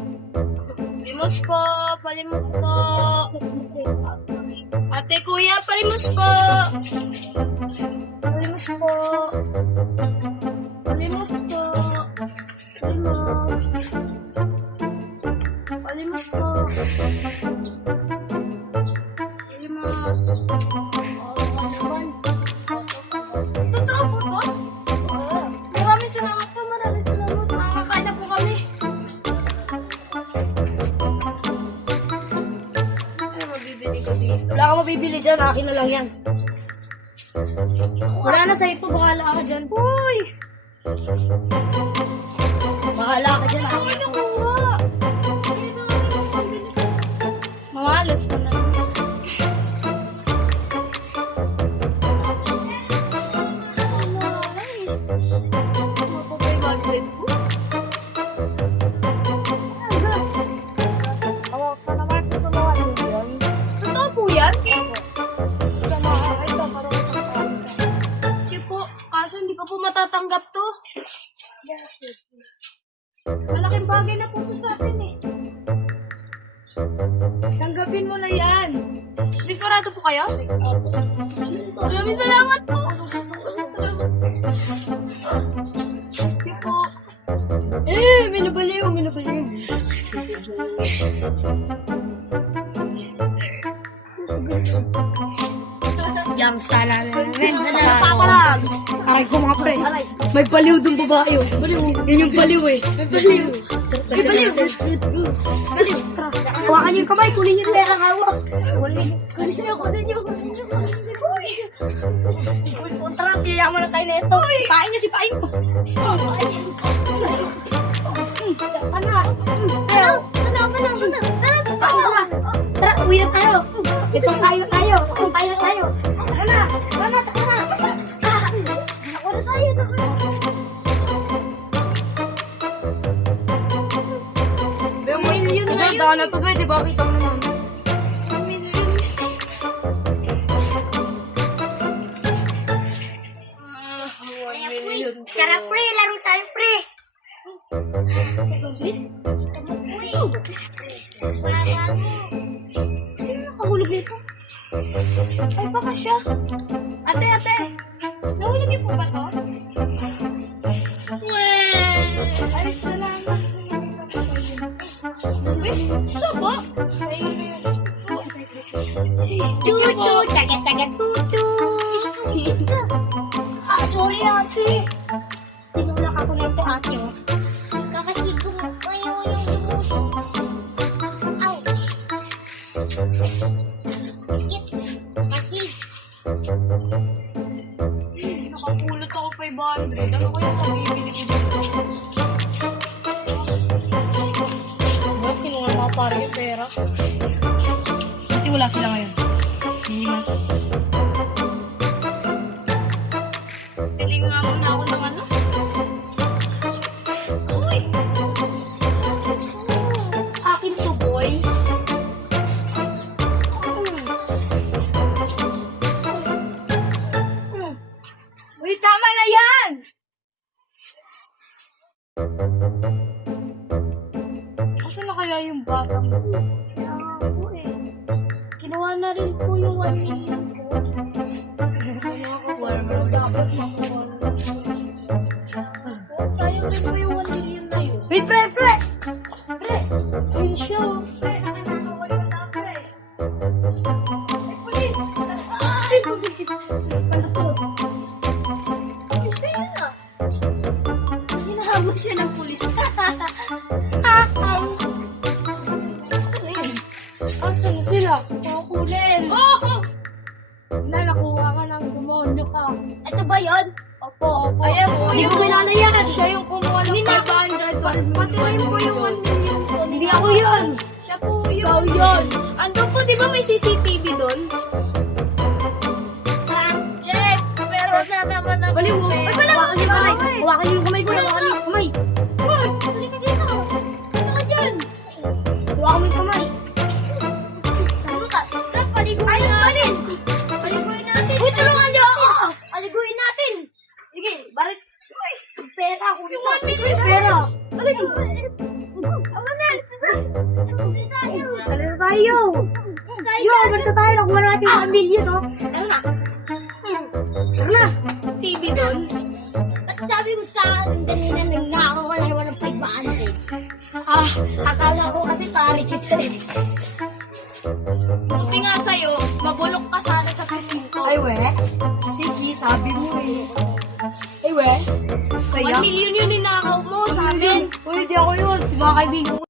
Palimos po, palimos po. Ate, kuya, palimos po. Palimos po. Palimos po. Palimos. Palimos po. Palimos. Totoo po to? Maraming salamat po, maraming salamat. Makakain na po kami. Ano mabibili ko dito? Wala kang mabibili dyan, akin na lang yan. Wala na sa'yo ito, bahala ka dyan. Uy! Bahala ka dyan, akin Ano na. ko nga? Mamalas na lang. Totoo po yan? Sige po, kaso hindi ko po matatanggap to. Malaking bagay na po to sa atin eh. Tanggapin mo na yan. Sigurado po kayo? Maraming salamat po. Maraming salamat. Sige po. Minubaliw, minubaliw. Yam sana na rin. Papalag. Aray ko mga pre. May baliw dun babae. Baliw. Yan yung baliw eh. May baliw. May baliw. Baliw. Hawakan niyo yung kamay, kunin niyo yung pera hawak. Kunin niyo. Uy, tara, iyayaman na tayo na ito. Pain niya si Pain. Tara, uwi na tayo. Ito tayo. Tara na. Ako na tayo. Yung million na yun. Daan na to ba? Di ba? Kita mo naman. Tara, pre. Laro tayo, pre. Sino nakahulog nito? Ay, baka siya. Ate. Nahulog niyo po ba to? Ay, salamat. Uy, ito po. Tutu, tagat-tagat tutu. Sorry ate. Tinulak ako na ito ate oh. Kakasig ko kayo yung ouch. Sakit. Kasig. Nakapulot ako 500. Ano kaya mabibili ko dito? Ba't kinuha mga pare yung pera? Buti wala sila ngayon. Hindi man. Bili nga muna ako ng ano. Uy! Akin to boy. Uy, tama na yan! Asan na kaya yung batang ko? Ako eh. Kinuha na rin po yung 1 million ko. Nakakuha naman dapat makuha. Sayang rin po yung 1 million na yun. Wait, pre! Pre! Ayun siya. Pre, nakanakawa yun na, pre. Ay, pulis! Ay, pulis! Pulis pala to. Ay, siya yun ah. Hinahabot siya ng pulis. Saan na yun? Asan na sila? Kukulin. Oh! Na, nakuha ka ng demonyo ka. Ito ba yun? Opo. Ayan po Hindi yung... ko kilala yan. Siya yung kumuha ng 500. Pati rin po yung 1 million ko. Hindi ako yan. Siya po yun. Ikaw yun. Andun po, di ba may CCTV doon? Yes! Pero na naman na Baliw. Ay, Hawakan niyo yung kamay. Hawakan niyo yung kamay ko. Hawakan niyo yung kamay. Uy! Halika dito! Ano ka dyan? Hawakan mo yung kamay. Ano ka? Tara, paliguin natin! Paliguin natin! Uy, tulungan niyo ako! Paliguin natin! Sige, barit. Uy! Pera. Kunin Yung mo. 1 million! Pera. Halika! Ama na! Tala na tayo! Yo, basta tayo. Nakuha natin yung 1 million, oh. Tara na. Tara na. TV doon. Ba't sabi mo sa akin kanina nagnakaw ka naman ng 500? Akala ko kasi pare kita eh. Buti nga sa'yo, mabulok ka sana sa presinto. Ay, we. Sige, sabi mo eh. Ay, we. 1 million yun ninakaw mo sa amin. Uy, di ako yun. Si mga kaibigan ko